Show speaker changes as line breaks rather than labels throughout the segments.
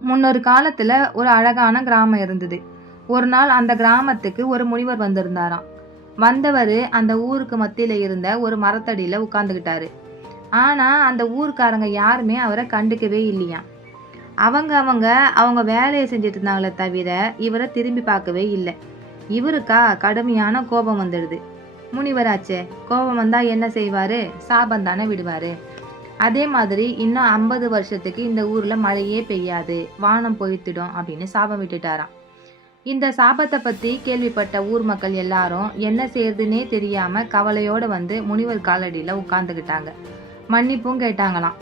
முன்னொரு காலத்துல ஒரு அழகான கிராமம் இருந்தது. ஒரு நாள் அந்த கிராமத்துக்கு ஒரு முனிவர் வந்திருந்தாராம். வந்தவர் அந்த ஊருக்கு மத்தியில இருந்த ஒரு மரத்தடியில உட்கார்ந்துக்கிட்டாரு ஆனா அந்த ஊர்க்காரங்க யாருமே அவரை கண்டுக்கவே இல்லையா அவங்க அவங்க அவங்க வேலையை செஞ்சுட்டு இருந்தாங்களே தவிர இவரை திரும்பி பார்க்கவே இல்லை. இவருக்கா கடுமையான கோபம் வந்துடுது. முனிவராச்சே கோபம் வந்தா என்ன செய்வாரு? சாபம் தானே விடுவாரு? அதே மாதிரி இன்னும் ஐம்பது வருஷத்துக்கு இந்த ஊரில் மழையே பெய்யாது. வானம் பொய்த்திடும் அப்படின்னு சாபம் விட்டுட்டாராம். இந்த சாபத்தை பற்றி கேள்விப்பட்ட ஊர் மக்கள் எல்லாரும் என்ன செய்யறதுன்னே தெரியாமல் கவலையோடு வந்து முனிவர் காலடியில் உட்காந்துக்கிட்டாங்க மன்னிப்பும் கேட்டாங்களாம்.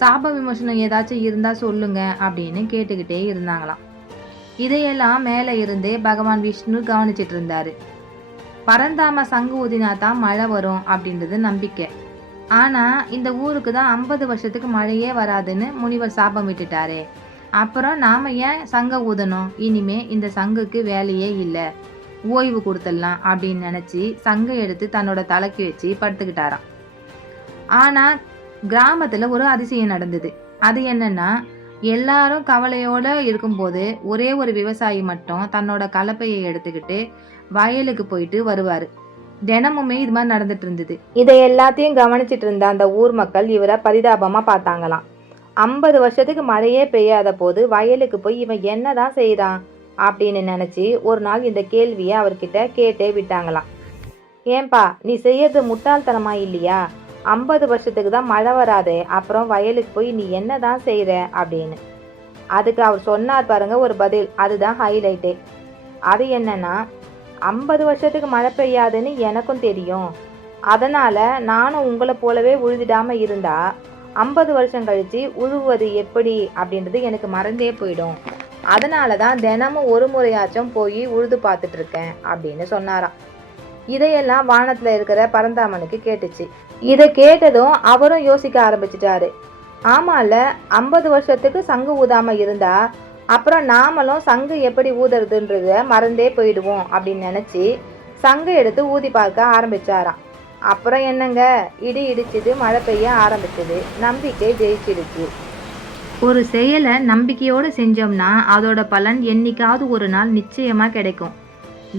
சாப விமர்சனம் ஏதாச்சும் இருந்தால் சொல்லுங்க அப்படின்னு கேட்டுக்கிட்டே இருந்தாங்களாம். இதையெல்லாம் மேலே இருந்தே பகவான் விஷ்ணு கவனிச்சிட்டு இருந்தாரு. பரந்தாம சங்கு ஊதினா தான் மழை வரும் அப்படின்றது நம்பிக்கை. ஆனால் இந்த ஊருக்கு தான் ஐம்பது வருஷத்துக்கு மழையே வராதுன்னு முனிவர் சாபம் விட்டுட்டாரே. அப்புறம் நாம் ஏன் சங்க ஊதணும்? இனிமே இந்த சங்குக்கு வேலையே இல்லை. ஓய்வு கொடுத்துடலாம் அப்படின்னு நினச்சி சங்கை எடுத்து தன்னோட தலைக்கு வச்சு படுத்துக்கிட்டாராம். ஆனால் கிராமத்தில் ஒரு அதிசயம் நடந்தது. அது என்னன்னா எல்லாரும் கவலையோடு இருக்கும்போது ஒரே ஒரு விவசாயி மட்டும் தன்னோட கலப்பையை எடுத்துக்கிட்டு வயலுக்கு போயிட்டு வருவார். தினமுமே இது மாதிரி நடந்துட்டு இருந்தது. இதை எல்லாத்தையும் கவனிச்சிட்டு இருந்த அந்த ஊர் மக்கள் இவரை பரிதாபமா பார்த்தாங்களாம். ஐம்பது வருஷத்துக்கு மழையே பெய்யாத போது வயலுக்கு போய் இவன் என்னதான் செய்கிறான் அப்படின்னு நினைச்சு ஒரு நாள் இந்த கேள்வியை அவர்கிட்ட கேட்டே விட்டாங்களாம். ஏன்பா நீ செய்யறது முட்டாள்தனமா இல்லையா? ஐம்பது வருஷத்துக்கு தான் மழை வராதே அப்புறம் வயலுக்கு போய் நீ என்னதான் செய்யற அப்படின்னு. அதுக்கு அவர் சொன்னார் பாருங்க ஒரு பதில் அதுதான் ஹைலைட்டே அது என்னன்னா ஐம்பது வருஷத்துக்கு மழை பெய்யாதுன்னு எனக்கும் தெரியும். அதனால் நானும் உங்களை போலவே உழுதிடாமல் இருந்தால் ஐம்பது வருஷம் கழித்து உழுவது எப்படி அப்படின்றது எனக்கு மறந்தே போயிடும். அதனால தான் தினமும் ஒரு முறையாச்சும் போய் உழுது பார்த்துட்டு இருக்கேன் அப்படின்னு சொன்னாராம். இதையெல்லாம் வானத்தில் இருக்கிற பரந்தாமனுக்கு கேட்டுச்சு. இதை கேட்டதும் அவரும் யோசிக்க ஆரம்பிச்சிட்டாரு. ஆமால ஐம்பது வருஷத்துக்கு சங்கு ஊதாமல் இருந்தால் அப்புறம் நாமளும் சங்கு எப்படி ஊதுறதுன்றத மறந்தே போயிடுவோம் அப்படின்னு நினச்சி சங்கு எடுத்து ஊதி பார்க்க ஆரம்பிச்சாராம். அப்புறம் என்னங்க? இடி இடிச்சிது மழை பெய்ய ஆரம்பிச்சது. நம்பிக்கை ஜெயிச்சிடுச்சு. ஒரு செயலை நம்பிக்கையோடு செஞ்சோம்னா அதோட பலன் என்னைக்காவது ஒரு நாள் நிச்சயமாக கிடைக்கும்.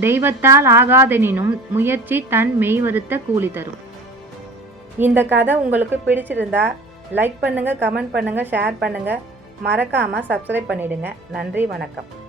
தெய்வத்தால் ஆகாதெனினும் முயற்சி தன் மெய்வருத்த கூலி தரும். இந்த கதை உங்களுக்கு பிடிச்சிருந்தா லைக் பண்ணுங்கள் கமெண்ட் பண்ணுங்கள் ஷேர் பண்ணுங்கள் மறக்காமல் சப்ஸ்கிரைப் பண்ணிவிடுங்க நன்றி வணக்கம்.